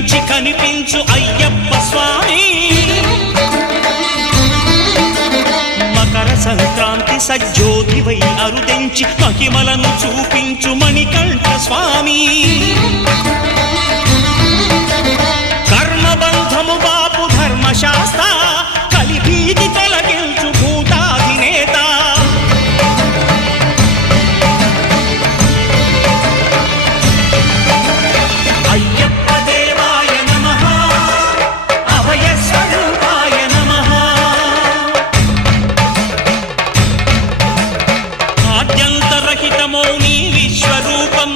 కనిపించి కనిపించు అయ్యప్ప స్వామి మకర సంక్రాంతి సజ్జోతివై అరుదెంచి మహిమలను చూపించు మణికంఠ స్వామి కర్మబంధము బాపు ధర్మశాస్త్ర కలిభీతి తొలగించు భూతాధినేత అయ్యప్ప దేవాయ నమః అభయ స్వరూపాయ నమః ఆద్యంతరహితమౌ నీ విశ్వరూపం